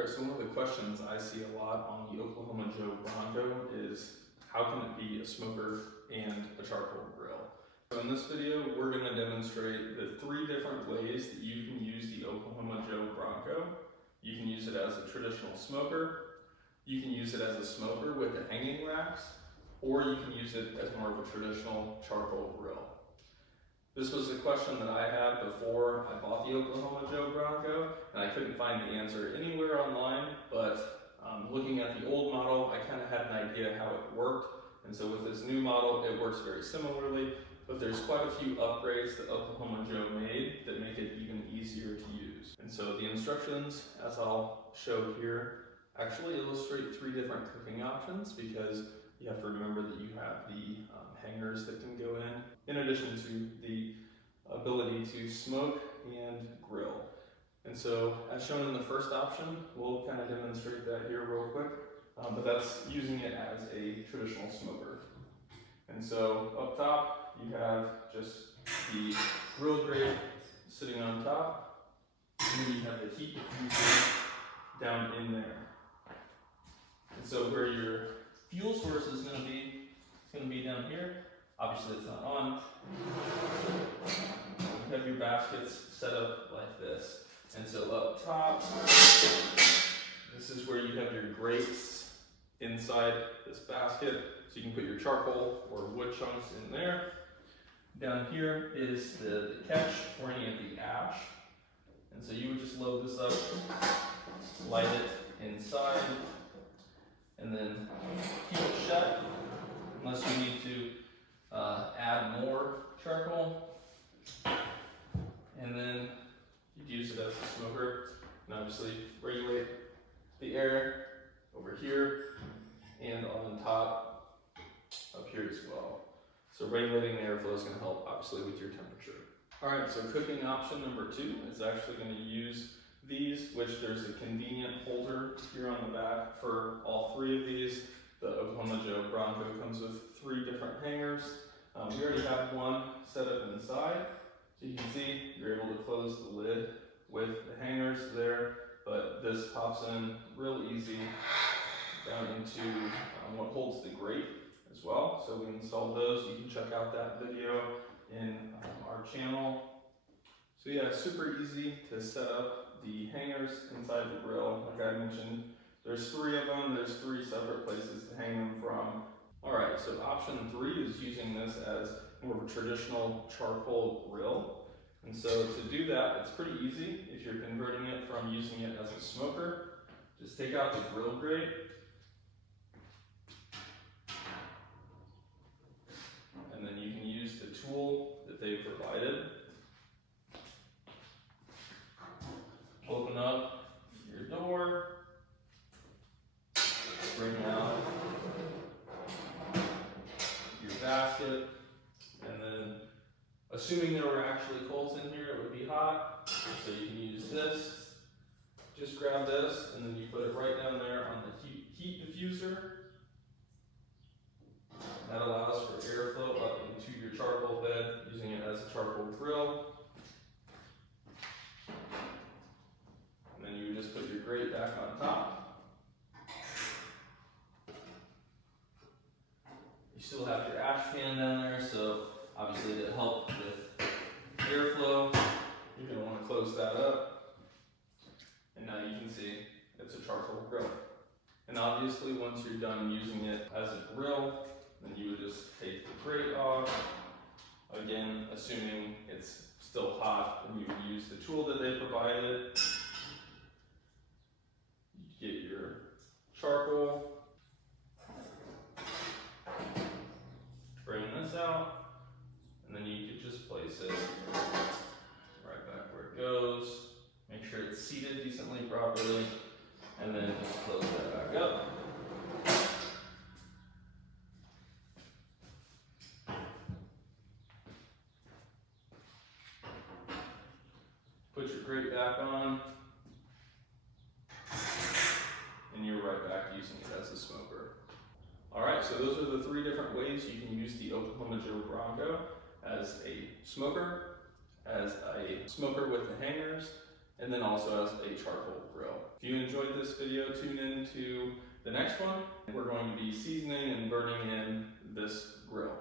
Alright, so one of the questions I see a lot on the Oklahoma Joe Bronco is how can it be a smoker and a charcoal grill? So in this video, we're going to demonstrate the 3 different ways that you can use the Oklahoma Joe Bronco. You can use it as a traditional smoker, you can use it as a smoker with the hanging racks, or you can use it as more of a traditional charcoal grill. This was a question that I had before I bought the Oklahoma Joe Bronco, and I couldn't find the answer anywhere online, but looking at the old model, I kind of had an idea how it worked, and so with this new model, it works very similarly, but there's quite a few upgrades that Oklahoma Joe made that make it even easier to use. And so the instructions, as I'll show here, actually illustrate 3 different cooking options because you have to remember that you have the hangers that can go in addition to the ability to smoke and grill. And so, as shown in the first option, we'll kind of demonstrate that here real quick, but that's using it as a traditional smoker. And so, up top, you have just the grill grate sitting on top, and then you have the heat diffuser down in there. And so, where your fuel source is going to be, it's going to be down here. Obviously, it's not on. You have your baskets set up like this. And so up top, this is where you have your grates inside this basket. So you can put your charcoal or wood chunks in there. Down here is the catch for any of the ash. And so you would just load this up, light it inside, and then keep it shut unless you need to add more charcoal. And then you'd use it as a smoker and obviously regulate the air over here and on the top up here as well. So regulating the airflow is going to help obviously with your temperature. Alright, so cooking option number 2 is actually going to use these, which there's a convenient holder here on the back for all 3 of these. The Oklahoma Joe Bronco comes with 3 different hangers. We already have one set up inside. So you can see you're able to close the lid with the hangers there, but this pops in real easy down into what holds the grate as well. So we installed those. You can check out that video in our channel. So yeah, super easy to set up the hangers inside the grill. Like I mentioned, there's 3 of them. There's 3 separate places to hang them from. All right, so option 3 is using this as more of a traditional charcoal grill. And so to do that, it's pretty easy. If you're converting it from using it as a smoker, just take out the grill grate. And then you can use the tool that they provided. Open up your door, bring out your basket, and then assuming there were actually coals in here, it would be hot. So you can use this. Just grab this, and then you put it right down there on the heat diffuser. That allows for airflow up into your charcoal bed, using it as a charcoal grill. And then you would just put your grate back on top. You still have your ash pan down there, so obviously to help with airflow, you're going to want to close that up. And now you can see it's a charcoal grill. And obviously once you're done using it as a grill, then you would just take the grate off. Again, assuming it's still hot, and you would use the tool that they provided. You get your charcoal. Bring this out. And then you could just place it right back where it goes. Make sure it's seated decently properly. And then just close that back up. Put your grate back on. And you're right back using it as a smoker. Alright, so those are the 3 different ways you can use the Oklahoma Joe Bronco as a smoker with the hangers, and then also as a charcoal grill. If you enjoyed this video, tune in to the next one. We're going to be seasoning and burning in this grill.